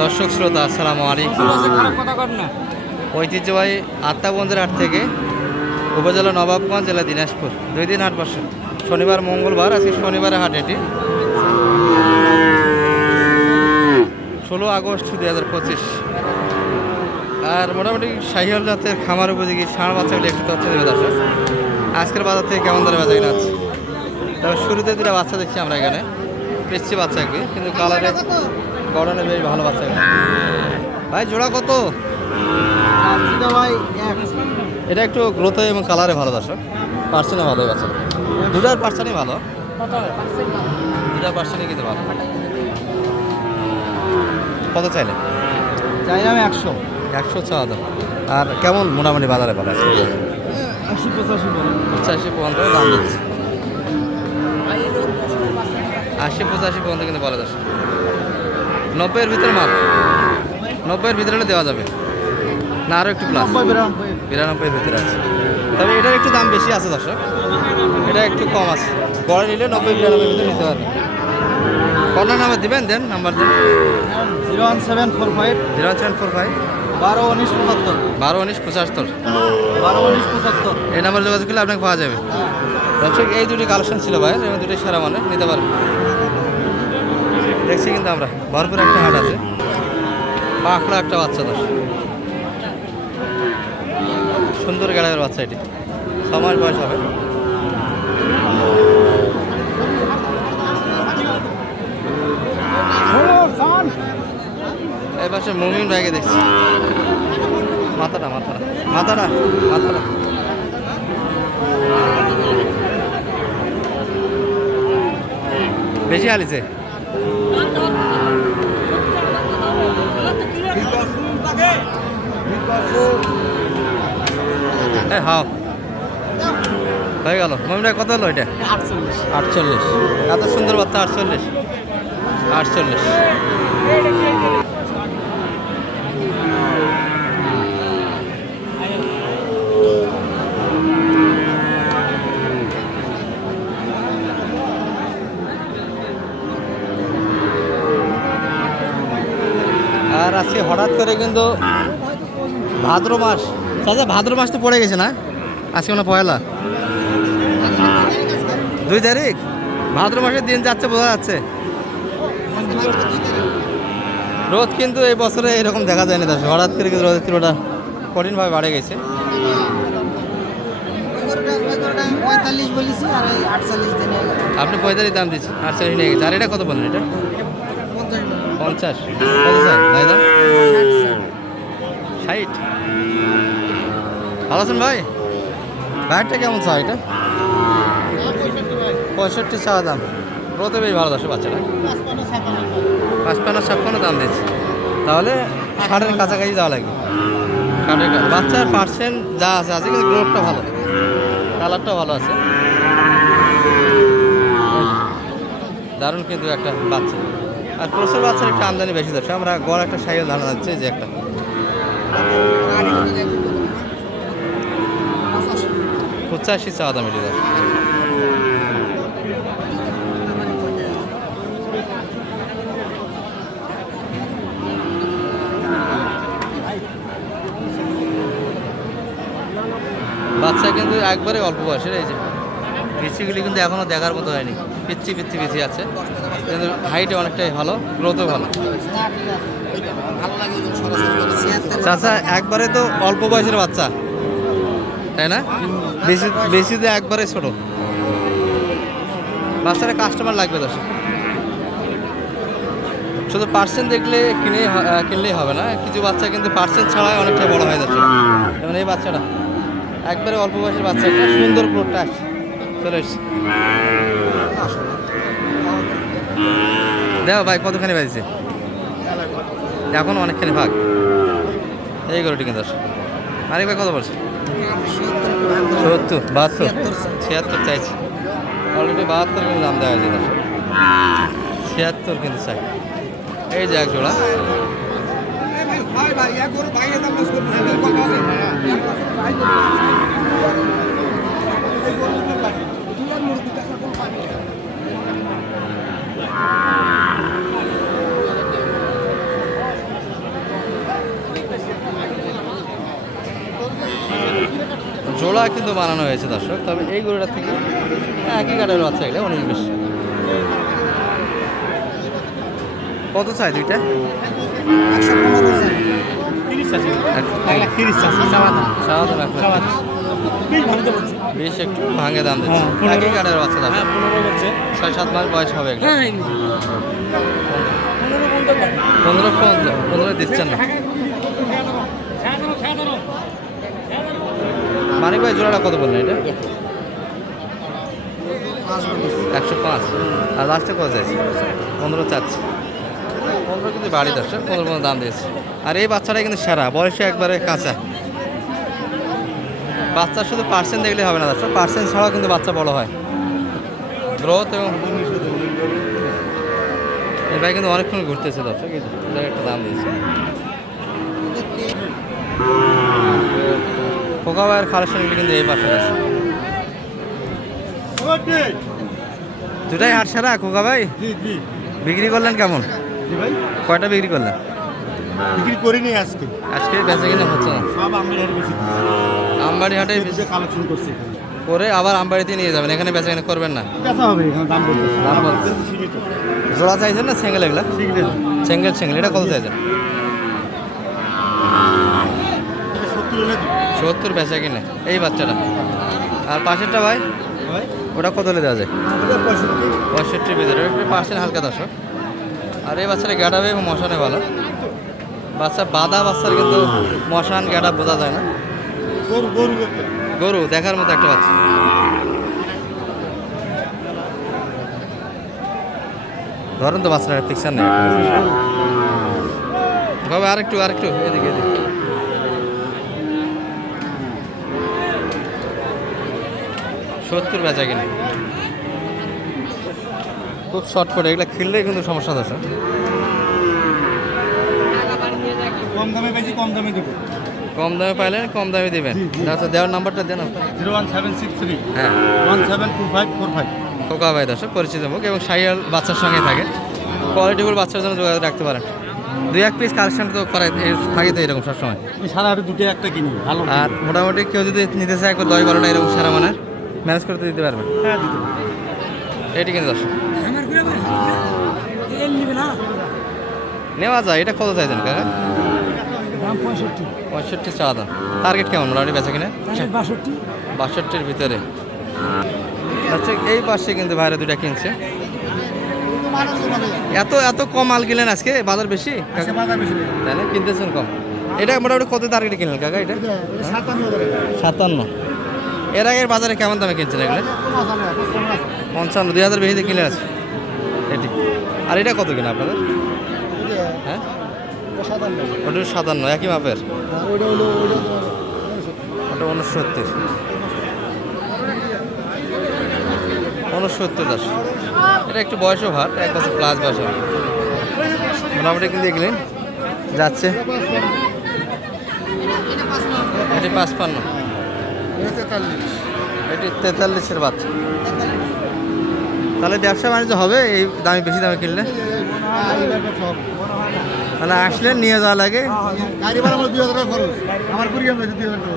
দর্শক শ্রোতা আসসালামু আলাইকুম। ঐতিহ্যবাহী আত্মাবন্দের হাট থেকে উপজেলা নবাবগঞ্জ, জেলা দিনাজপুর 2 দিন হাট বসে, শনিবার মঙ্গলবার। আজকে শনিবারের হাট, এটি 16 আগস্ট 2025। আর মোটামুটি শাহিওয়াল জাতের খামার উপযোগী ষাঁড় বাচ্চাগুলি একটু তথ্য দেবে দর্শক। আজকের বাজার থেকে কেমন ধরে বাজার কিনা আছে। তবে শুরুতে দুটা বাচ্চা দেখছি আমরা এখানে, পেয়েছি বাচ্চা কি, কিন্তু কালারে গড়নে বেশ ভালো বাচ্চা। ভাই জোড়া কত? ভাই এটা একটু গ্রোথে এবং কালারে ভালো দর্শক, পার্সেন্টও ভালো বাচ্চা, দুটার পার্সেন্টই ভালো, দুটার পার্সেন্টই কিন্তু ভালো। কত চাইলে? চাইলাম 100 চাওয়া দাম। আর কেমন মোটামুটি বাজারে ভালো আছে? 80-85 পর্যন্ত দাম দিচ্ছে, 80-85 পর্যন্ত কিন্তু বলে দর্শক। 90-এর ভিতরে মাল, 90-এর ভিতরে হলে দেওয়া যাবে না, আরও একটু প্লাস 92-এর ভিতরে আছে। তবে এটার একটু দাম বেশি আছে দর্শক, এটা একটু কম আছে। বড় নিলে 90-92-এর ভিতরে নিতে পারবে। কর্নার নাম্বার দিবেন, দেন নাম্বার দেন। 01745 01745 121975 121975 121975। এই নাম্বার যোগাযোগ করলে আপনাকে পাওয়া যাবে দর্শক। এই দুটি কালেকশন ছিল ভাই, এবং দুটি সেরা মানে নিতে পারবেন। দেখছি কিন্তু আমরা ভরপুর একটা হাট আছে, পাখলা একটা বাচ্চা দর্শক, সুন্দর গেড়াবের বাচ্চা, এটি 6 মাস বয়স হবে। এই পাশে মুমিন ভাইকে দেখছি, মাথাটা মাথাটা মাথাটা মাথাটা বেশি হালিছে। হাও হয়ে গেল। মমিনটা কত হলো এটা? 48। এত সুন্দর বাচ্চা, 48। আর আজকে হঠাৎ করে কিন্তু ভাদ্র মাস, চাচা ভাদ্র মাস তো পড়ে গেছে না? আজকে মনে পয়লা, 2 তারিখ। ভাদ্র মাসের দিন যাচ্ছে, বোঝা যাচ্ছে। রোদ কিন্তু এই বছরে এরকম দেখা যায়নি দর্শক, হঠাৎ করে কিন্তু রোদের তীব্রতা কঠিনভাবে বাড়ে গেছে। আপনি 45 দাম দিচ্ছেন, 48 নিয়ে গেছে। আর এটা কত বললেন? এটা 50। কত চাই দাই দাম? 60। ভালো আছেন ভাই? ভাইয়েরটা কেমন চাই? এটা 65 চাওয়া দাম। রোদে বেশ ভালো দর্শক বাচ্চাটা, 55-56 দাম দিচ্ছে। তাহলে 60-এর কাছাকাছি যাওয়া লাগবে। 60-এর বাচ্চার পার্সেন্ট যা আছে আছে, কিন্তু গ্রোথটা ভালো, কালারটাও ভালো আছে, দারুণ কিন্তু একটা বাচ্চা। আর ক্রসের বাচ্চার একটা আমদানি বেশি দর্শক। আমরা গড় একটা সাইকেল ধারণা যাচ্ছে যে একটা 85 চাওয়া দাম এটি দর্শক। বাচ্চা কিন্তু একবারে অল্প বয়সের, এই যে পিছিগুলি কিন্তু এখনও দেখার মতো হয়নি, পিচ্ছি আছে, কিন্তু হাইটে অনেকটাই ভালো, গ্রোথও ভালো। চাচা একবারে তো অল্প বয়সের বাচ্চা, তাই না? বেশি তো একবারে ছোট বাচ্চারা কাস্টমার লাগবে দর্শক। শুধু পার্সেন্ট দেখলে কিনলেই হবে না, কিছু বাচ্চা কিন্তু পার্সেন্ট ছাড়াই অনেকটা বড় হয়ে যাচ্ছে। যেমন এই বাচ্চাটা একবারে অল্প বয়সের বাচ্চা, একটা সুন্দর গ্রোথটা চলে এসছে। দেখো ভাই কতখানি বাজছে, এখন অনেকখানি ভাগ এই গরুটি কিন্তু দর্শক। আরেক ভাই কত বলছে? 70, 72, 76 চাইছে। অলরেডি 72 কিন্তু দাম দেওয়া হয়েছে দর্শক, 76 কিন্তু চাই। এই যে এক জোড়া, জোড়া কিন্তু বানানো হয়েছে দর্শক, তবে এই গরুটা থেকে একই গাড়ির বাচ্চা এগুলো 19-20। কত চাই দুইটা? 20 একটু ভাঙে দাম দিচ্ছে। একই গাড়ির বাচ্চা দাম 6-7 মাস বয়স হবে। 15 দিচ্ছেন না। মানিক ভাই জোড়াটা কত বললেন এটা? 105। আর লাস্টে কত চাইছে? 15 চাচ্ছে। 15 কিন্তু বাড়ি দর্শক, 15 দাম দিয়েছে। আর এই বাচ্চাটা কিন্তু সেরা, বয়সে একবারে কাঁচা। বাচ্চা শুধু পার্সেন্ট দেখলে হবে না দর্শক, পার্সেন্ট ছাড়াও কিন্তু বাচ্চা বড় হয়। গ্রোথ এবং এই ভাই কিন্তু অনেকক্ষণ ঘুরতেছে দর্শক, এই যে একটা দাম দিয়েছে। খোকা ভাইয়ের কালেকশনগুলি কিন্তু এই পাশে আছে। দুটাই হাট সারা খোকা ভাই। বিক্রি করলেন কেমন? কয়টা বিক্রি করলেন? বিক্রি করিনি আজকে। আজকে বেচা কিনা হচ্ছে না, সব আমবাড়ি বেশি আমবাড়ি হাটে কালেকশন করছি। করে আবার আমবাড়িতে নিয়ে যাবেন, এখানে বেচা কিনা করবেন না। বেচা হবে, এখানে দাম বলতেছে। দাম বলতেছে। সীমিত। জোড়া চাইছেন না সিঙ্গেল? এগুলা সিগনেল সিঙ্গেল এটা কত চাইছেন? 70 হলে দিই। 70 বেচা কিনা এই বাচ্চাটা। আর পাশেরটা ভাই ভাই ওটা কত হলে দেওয়া যায়? এটা 65। 65 ভিতরে একটু পার্সেন্ট হালকা দর্শক। আর এই বাচ্চাটা গ্যাটাবে এবং মশানে ভালো। বাচ্চা বাঁধা বাচ্চার কিন্তু মশান গ্যাটা বোঝা যায় না। গরু একটা। গরু দেখার মতো একটা বাচ্চা। ধরেন তো বাচ্চাটা পিকচার নেই। তবে আরেকটু এদিকে 70 বেচা কিনা। খুব শর্ট করে, এগুলো খেললেই কিন্তু সমস্যা আছে। কম দামে বেশি কম দামে দেবো। কম দামে পাইলেন কম দামে দিবেন। আচ্ছা দেওয়ার নাম্বারটা দেন আপনার। 01763 হ্যাঁ 172545। খোকা ভাই দর্শক পরিচিত মুখ এবং সাইয়াল বাচ্চার সঙ্গে থাকে। কোয়ালিটিফুল বাচ্চার জন্য যোগাযোগ রাখতে পারেন। 2-1 পিস কালেকশন তো করাই থাকে তো এরকম সবসময়। আমি সারা হাটে দুটো একটা কিনি ভালো। আর মোটামুটি কেউ যদি নিতে চায় একবার 10-12টা এরকম সেরা মানের ম্যানেজ করতে দিতে পারবেন। হ্যাঁ দিতে পারি। এটি কিন্তু দর্শক নেওয়া যায়। এটা কত চাইছেন কাকা? দাম 65। 65 চা দাম। টার্গেট কেমন মোটামুটি বেচা কিনা? 62। 62-র ভিতরে। আচ্ছা এই পাশে কিন্তু ভাইরা দুটা কিনছে। এত কম মাল কিনলেন আজকে? বাজার বেশি আজকে বাজার বেশি। তাই না? কিনতেছেন কম। এটা মোটামুটি কত টার্গেটে কিনলেন কাকা? এটা 57। এর আগের বাজারে কেমন দামে কিনছেন এগুলো? 55, 2000 বেশিতে কিনে আছে এটি। আর এটা কত কিনা আপনাদের? হ্যাঁ ওটা 57, একই মাপের। ওটা 69। 69 দাস। এটা একটু বয়সও ভাট, 1 বছর প্লাস বয়স। মোটামুটি কিন্তু এগুলেন যাচ্ছে। এটি 55, এটি 43-এর বাচ্চা। তাহলে ব্যবসা বাণিজ্য হবে এই দামে, বেশি দামে কিনলে? মানে আসলে নিয়ে যাওয়া লাগে, গাড়ি ভাড়া আমার 2000 টাকা খরচ। আমার কুড়িয়ে আমি 2000 টাকা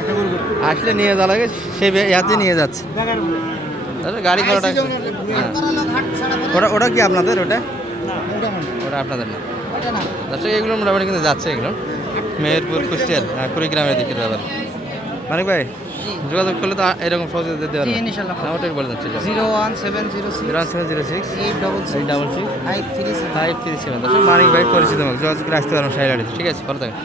একটা গরু করতে। আসলে নিয়ে যাওয়া লাগে, সে ইয়াতে নিয়ে যাচ্ছে। তাহলে গাড়ি ভাড়াটা হ্যাঁ। ওটা কি আপনাদের? ওটা আপনাদের না দর্শক। এগুলো মোটামুটি কিন্তু যাচ্ছে এগুলো মেহেরপুর, কুষ্টিয়ার, কুড়িগ্রামের দিকের ব্যাপার। মানিক ভাই যোগাযোগ করলে তো এরকম সহজে দিতে পারবেন। ওটাই বলে যাচ্ছে 01706 076 866 537। দর্শক মানিক ভাই পরিচিত মুখ, যোগাযোগ করে আসতে পারবেন সাইলাড়িতে। ঠিক আছে, ভালো থাকেন।